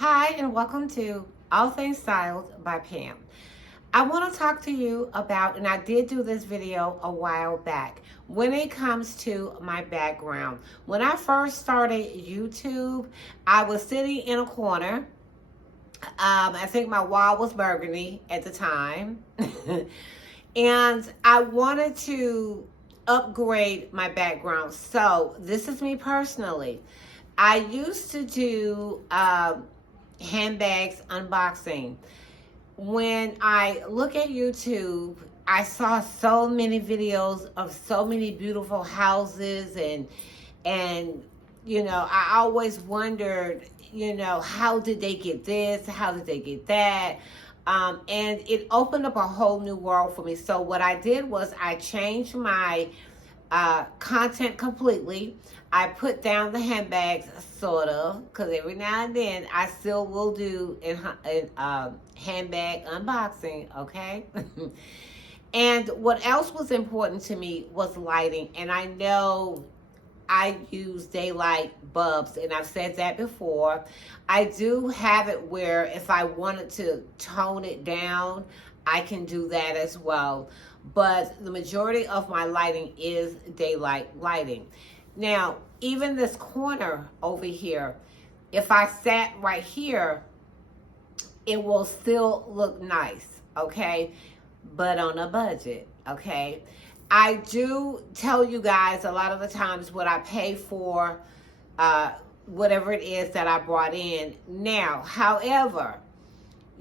Hi, and welcome to All Things Styled by Pam. I want to talk to you about, and I did do this video a while back, when it comes to my background. When I first started YouTube, I was sitting in a corner. I think my wall was burgundy at the time. And I wanted to upgrade my background. So, this is me personally. I used to do handbags unboxing. When I look at YouTube, I saw so many videos of so many beautiful houses and I always wondered, how did they get this? How did they get that? And it opened up a whole new world for me. So what I did was I changed my content completely. I put down the handbags, sort of, because every now and then I still will do a handbag unboxing, okay? And what else was important to me was lighting. And I know I use daylight bulbs, and I've said that before. I do have it where if I wanted to tone it down, I can do that as well. But the majority of my lighting is daylight lighting. Now, even this corner over here, if I sat right here, it will still look nice, okay? But on a budget, okay? I do tell you guys a lot of the times what I pay for whatever it is that I brought in. Now, however,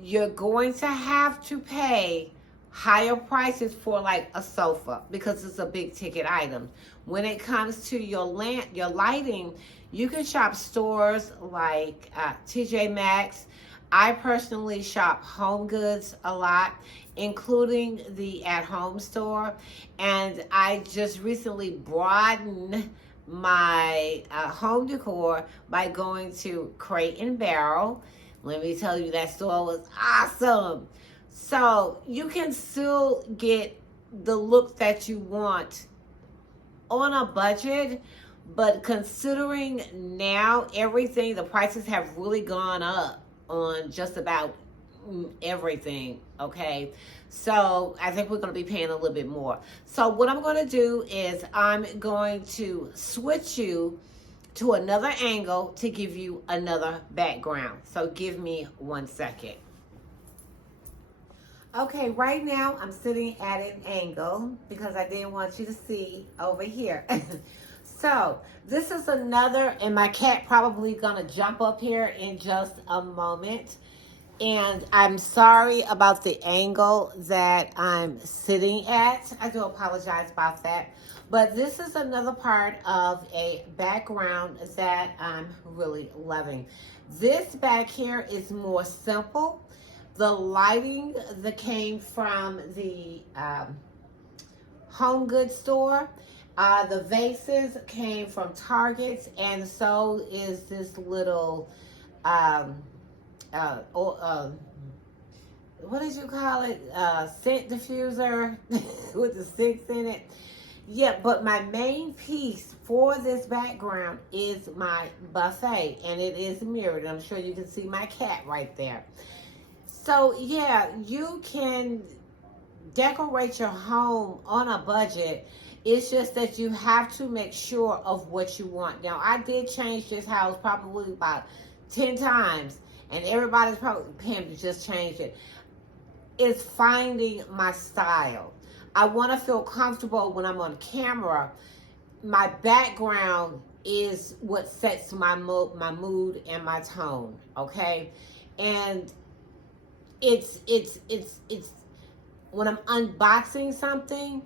you're going to have to pay higher prices for like a sofa because it's a big ticket item. When it comes to your lighting, you can shop stores like TJ Maxx. I personally shop Home Goods a lot, including the at-home store. And I just recently broadened my home decor by going to Crate and Barrel. Let me tell you, that store was awesome. So you can still get the look that you want on a budget, but considering now everything, the prices have really gone up on just about everything, okay? So I think we're going to be paying a little bit more. So what I'm going to do is I'm going to switch you to another angle to give you another background. So give me 1 second. Okay, right now I'm sitting at an angle because I didn't want you to see over here. So this is another, and my cat probably gonna jump up here in just a moment. And I'm sorry about the angle that I'm sitting at. I do apologize about that. But this is another part of a background that I'm really loving. This back here is more simple. The lighting that came from the home goods store. The vases came from Target, and so is this little what did you call it? Scent diffuser with the sticks in it. Yeah, but my main piece for this background is my buffet, and it is mirrored. I'm sure you can see my cat right there. So yeah, you can decorate your home on a budget. It's just that you have to make sure of what you want. Now, I did change this house probably about 10 times, and everybody's probably, Pam, you just changed it. It's finding my style. I want to feel comfortable when I'm on camera. My background is what sets my mood and my tone, okay? And it's when I'm unboxing something,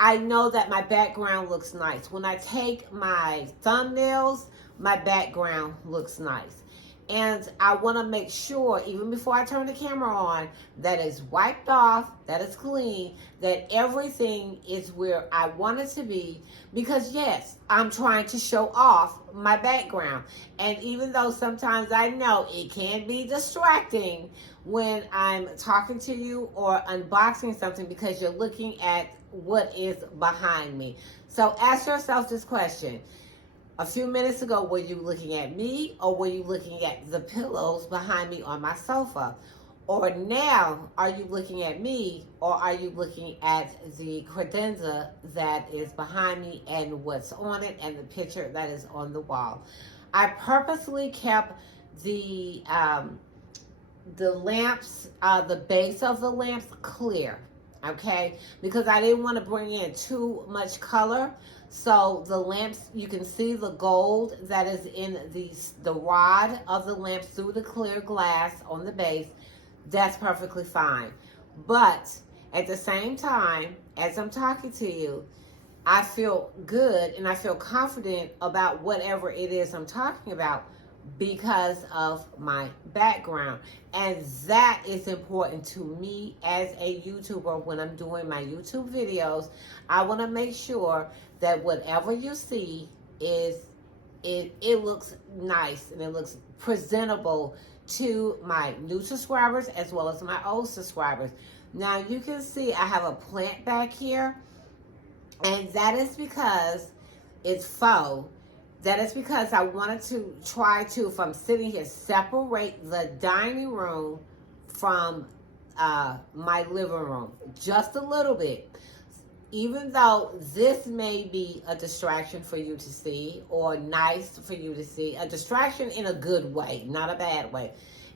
I know that my background looks nice. When I take my thumbnails, my background looks nice. And I want to make sure, even before I turn the camera on, that it's wiped off, that it's clean, that everything is where I want it to be. Because yes, I'm trying to show off my background. And even though sometimes I know it can be distracting when I'm talking to you or unboxing something because you're looking at what is behind me. So ask yourself this question. A few minutes ago, were you looking at me or were you looking at the pillows behind me on my sofa? Or now, are you looking at me or are you looking at the credenza that is behind me and what's on it and the picture that is on the wall? I purposely kept the lamps, the base of the lamps clear, okay? Because I didn't want to bring in too much color. So the lamps, you can see the gold that is in the rod of the lamps through the clear glass on the base. That's perfectly fine. But at the same time, as I'm talking to you, I feel good and I feel confident about whatever it is I'm talking about because of my background. And that is important to me as a YouTuber when I'm doing my YouTube videos. I want to make sure that whatever you see it looks nice and it looks presentable to my new subscribers as well as my old subscribers. Now you can see I have a plant back here, and that is because it's faux. That is because I wanted to try to, if I'm sitting here, separate the dining room from my living room just a little bit. Even though this may be a distraction for you to see or nice for you to see, a distraction in a good way, not a bad way.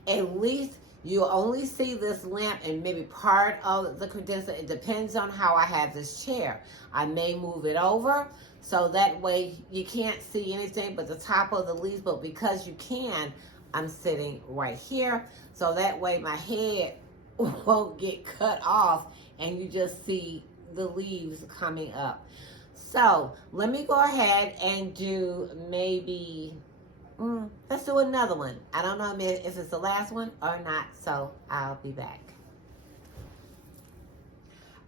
At least you only see this lamp and maybe part of the credenza. It depends on how I have this chair. I may move it over so that way you can't see anything but the top of the leaves. But because you can, I'm sitting right here. So that way my head won't get cut off and you just see the leaves coming up. So let me go ahead and do maybe, let's do another one. I don't know if it's the last one or not, so I'll be back.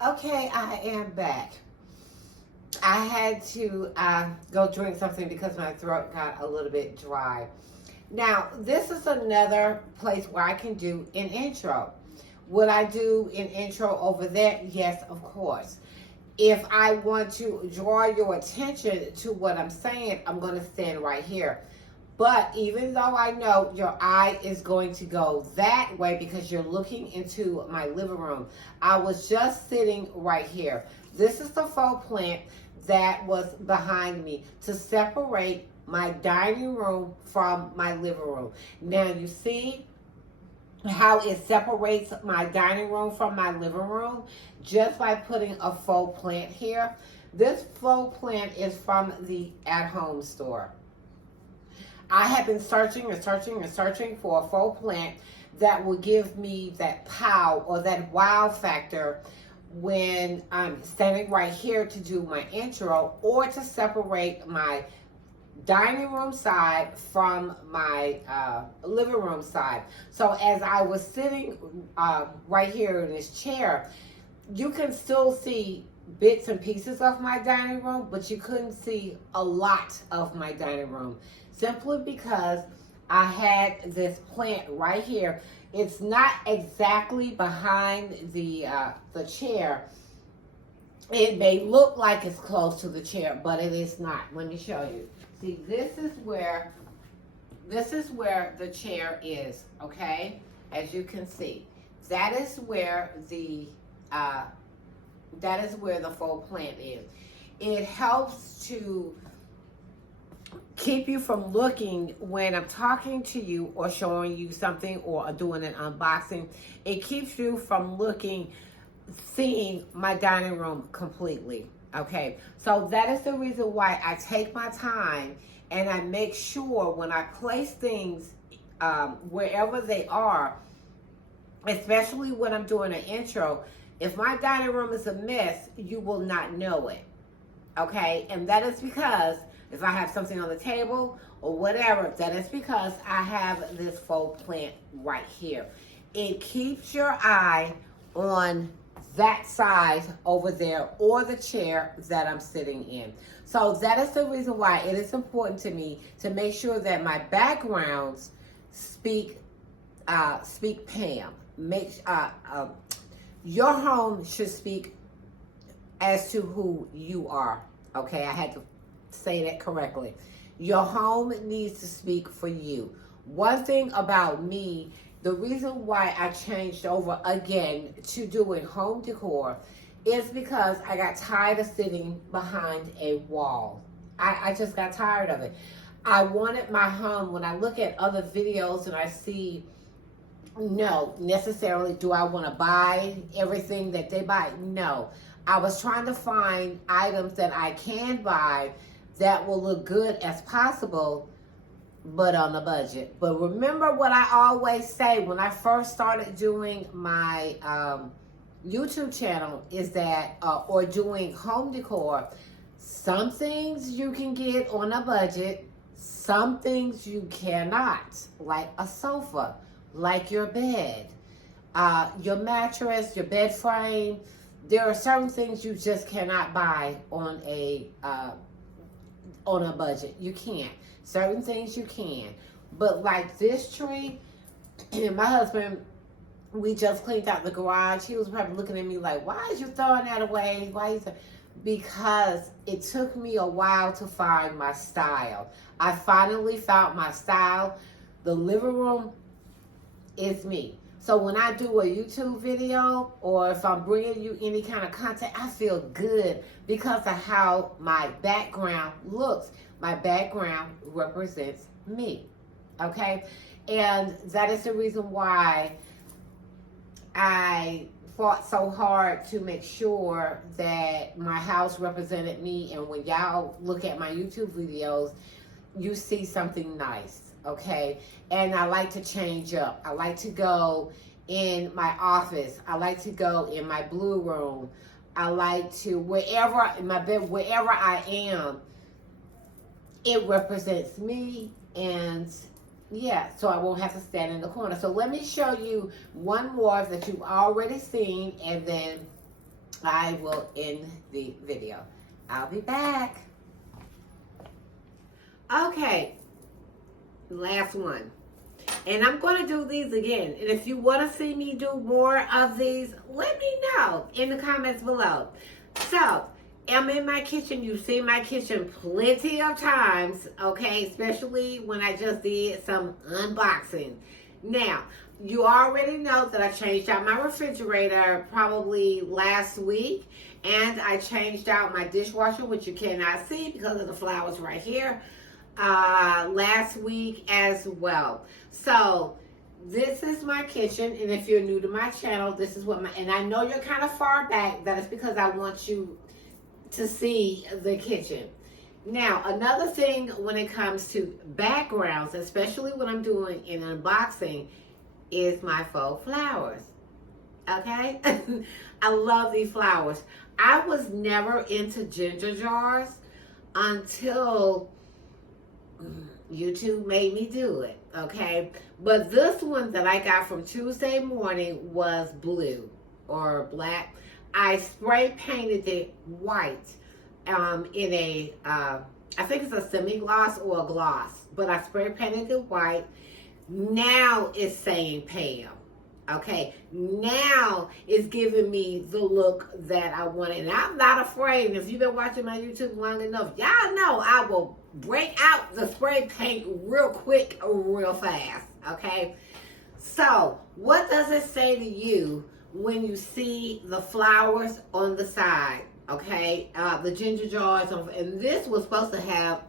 Okay, I am back. I had to go drink something because my throat got a little bit dry. Now, this is another place where I can do an intro. Would I do an intro over there? Yes, of course. If I want to draw your attention to what I'm saying, I'm going to stand right here. But even though I know your eye is going to go that way because you're looking into my living room, I was just sitting right here. This is the faux plant that was behind me to separate my dining room from my living room. Now you see how it separates my dining room from my living room just by putting a faux plant here. This faux plant is from the at-home store. I have been searching and searching and searching for a faux plant that will give me that pow or that wow factor when I'm standing right here to do my intro or to separate my dining room side from my living room side. So as I was sitting right here in this chair, you can still see bits and pieces of my dining room, but you couldn't see a lot of my dining room simply because I had this plant right here. It's not exactly behind the chair. It may look like it's close to the chair, but it is not. Let me show you. See, this is where the chair is, okay? As you can see, that is where the faux plant is. It helps to keep you from looking when I'm talking to you or showing you something or doing an unboxing. It keeps you from seeing my dining room completely. Okay, so that is the reason why I take my time and I make sure when I place things wherever they are, especially when I'm doing an intro, if my dining room is a mess, you will not know it. Okay, and that is because if I have something on the table or whatever, that is because I have this faux plant right here. It keeps your eye on that side over there or the chair that I'm sitting in. So that is the reason why it is important to me to make sure that my backgrounds speak Pam. Your home should speak as to who you are. Okay, I had to say that correctly. Your home needs to speak for you. One thing about me, the reason why I changed over again to doing home decor is because I got tired of sitting behind a wall. I just got tired of it. I wanted my home, when I look at other videos and I see, no, necessarily do I want to buy everything that they buy? No. I was trying to find items that I can buy that will look good as possible, but on a budget. But remember what I always say when I first started doing my YouTube channel is that, or doing home decor, some things you can get on a budget, some things you cannot, like a sofa, like your bed, your mattress, your bed frame. There are certain things you just cannot buy on a budget. You can't. Certain things you can. But like this tree, and my husband, we just cleaned out the garage. He was probably looking at me like, why is you throwing that away? Because it took me a while to find my style. I finally found my style. The living room is me. So when I do a YouTube video, or if I'm bringing you any kind of content, I feel good because of how my background looks. My background represents me, okay? And that is the reason why I fought so hard to make sure that my house represented me. And when y'all look at my YouTube videos, you see something nice. Okay, and I like to change up. I like to go in my office. I like to go in my blue room. I like to, wherever in my bed, wherever I am, it represents me. And yeah, so I won't have to stand in the corner. So let me show you one more that you've already seen, and then I will end the video. I'll be back. Okay. Last one, and I'm going to do these again, and if you want to see me do more of these, let me know in the comments below. So I'm in my kitchen. You've seen my kitchen plenty of times, okay, especially when I just did some unboxing. Now you already know that I changed out my refrigerator probably last week, and I changed out my dishwasher, which you cannot see because of the flowers right here, last week as well. So this is my kitchen, and if you're new to my channel, this is what my, and I know you're kind of far back. That is because I want you to see the kitchen. Now another thing when it comes to backgrounds, especially when I'm doing an unboxing, is my faux flowers. Okay. I love these flowers. I was never into ginger jars until YouTube made me do it, okay? But this one that I got from Tuesday morning was blue or black. I spray painted it white in a, I think it's a semi-gloss or a gloss, but I spray painted it white. Now it's saying Pam, okay? Now it's giving me the look that I wanted. And I'm not afraid. And if you've been watching my YouTube long enough, y'all know I will break out the spray paint real quick, real fast, okay? So what does it say to you when you see the flowers on the side, okay? The ginger jars, and this was supposed to have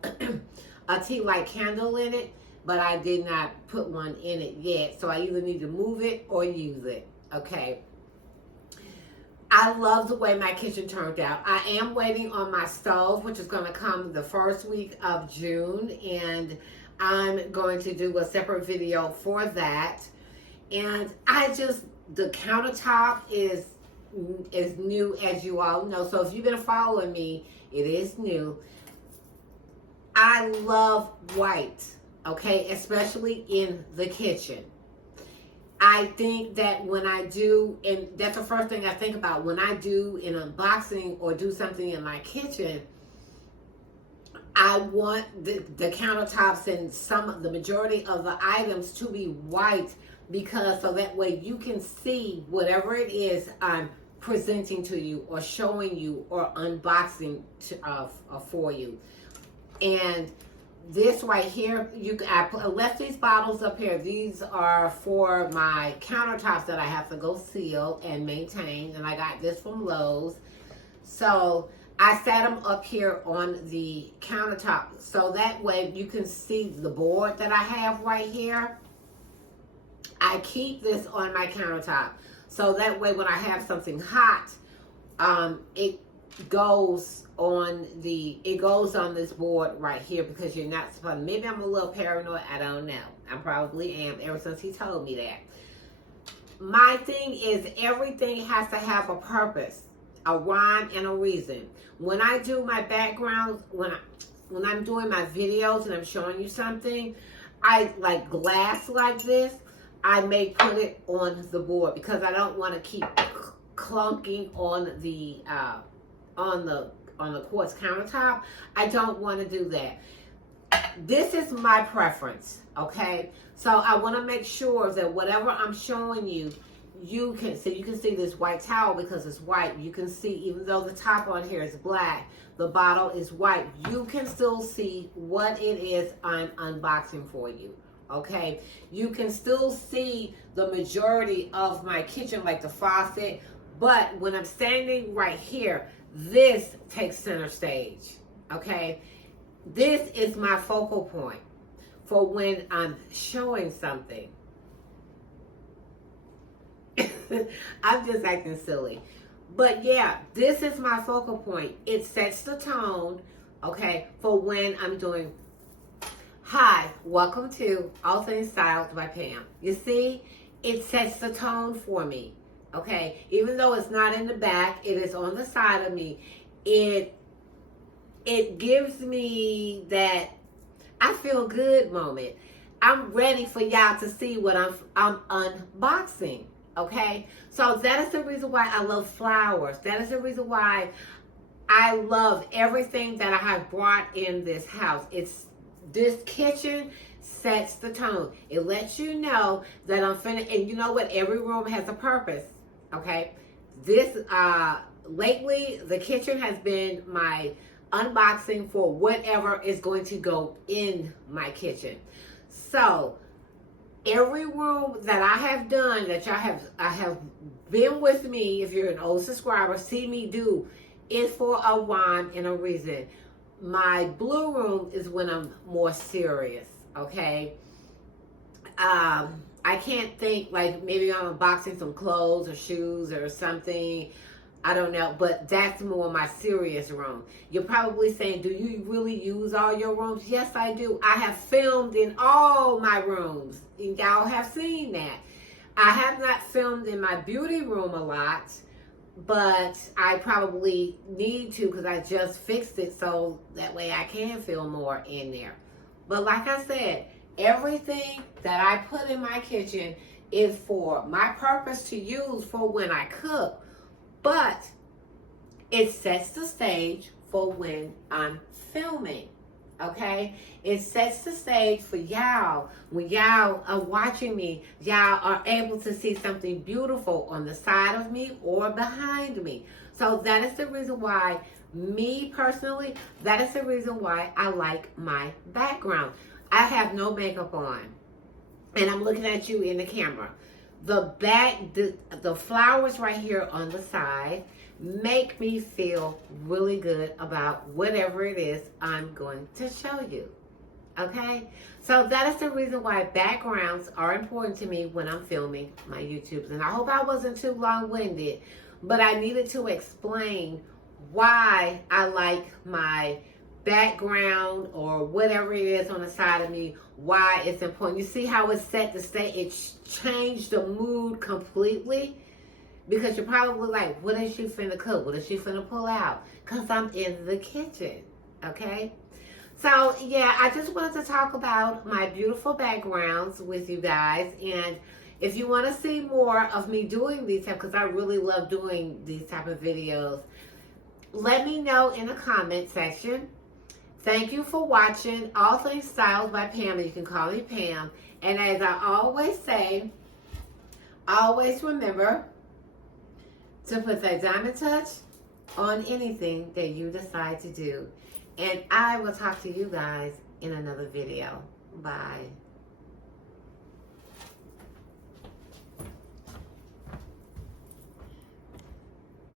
a tea light candle in it, but I did not put one in it yet, so I either need to move it or use it, okay? I love the way my kitchen turned out. I am waiting on my stove, which is going to come the first week of June, and I'm going to do a separate video for that. And the countertop is new, as you all know. So if you've been following me, it is new. I love white, okay, especially in the kitchen. I think that when I do, and that's the first thing I think about when I do an unboxing or do something in my kitchen, I want the countertops and the majority of the items to be white, because so that way you can see whatever it is I'm presenting to you or showing you or unboxing for you. And this right here, I left these bottles up here. These are for my countertops that I have to go seal and maintain. And I got this from Lowe's. So I set them up here on the countertop. So that way you can see the board that I have right here. I keep this on my countertop. So that way when I have something hot, it goes on this board right here, because you're not supposed to. Maybe I'm a little paranoid, I don't know. I probably am, ever since he told me that. My thing is, everything has to have a purpose, a rhyme and a reason. When I do my backgrounds, when I'm doing my videos and I'm showing you something, I like glass like this, I may put it on the board because I don't want to keep clunking on the quartz countertop. I don't want to do that. This is my preference, okay? So I want to make sure that whatever I'm showing you, you can see. You can see this white towel because it's white. You can see, even though the top on here is black, the bottle is white. You can still see what it is I'm unboxing for you. Okay, you can still see the majority of my kitchen, like the faucet, but when I'm standing right here, this takes center stage. Okay, this is my focal point for when I'm showing something. I'm just acting silly, but yeah, this is my focal point. It sets the tone, okay, for when I'm doing. Hi, welcome to All Things Styled by Pam. You see, it sets the tone for me, okay? Even though it's not in the back, it is on the side of me. It gives me that I feel good moment. I'm ready for y'all to see what I'm unboxing, okay? So that is the reason why I love flowers. That is the reason why I love everything that I have brought in this house. This kitchen sets the tone. It lets you know that I'm finished. And you know what? Every room has a purpose. Okay. Lately, the kitchen has been my unboxing for whatever is going to go in my kitchen. So every room that I have done, that I have been with me, if you're an old subscriber, see me do, is for a rhyme and a reason. My blue room is when I'm more serious, okay? I can't think, like maybe I'm unboxing some clothes or shoes or something. I don't know, but that's more my serious room. You're probably saying, do you really use all your rooms? Yes, I do. I have filmed in all my rooms, and y'all have seen that. I have not filmed in my beauty room a lot, but I probably need to, because I just fixed it so that way I can film more in there. But like I said, everything that I put in my kitchen is for my purpose to use for when I cook, but it sets the stage for when I'm filming. Okay, it sets the stage for y'all. When y'all are watching me, y'all are able to see something beautiful on the side of me or behind me. So that is the reason why, me personally, that is the reason why I like my background. I have no makeup on, and I'm looking at you in the camera. The flowers right here on the side make me feel really good about whatever it is I'm going to show you. Okay? So that is the reason why backgrounds are important to me when I'm filming my YouTubes. And I hope I wasn't too long-winded, but I needed to explain why I like my background or whatever it is on the side of me, why it's important. You see how it's set the stage? It changed the mood completely. Because you're probably like, what is she finna cook? What is she finna pull out? Because I'm in the kitchen, okay? So, yeah, I just wanted to talk about my beautiful backgrounds with you guys. And if you want to see more of me doing these type, because I really love doing these type of videos, let me know in the comment section. Thank you for watching All Things Styled by Pam. You can call me Pam. And as I always say, always remember to put that diamond touch on anything that you decide to do. And I will talk to you guys in another video. Bye.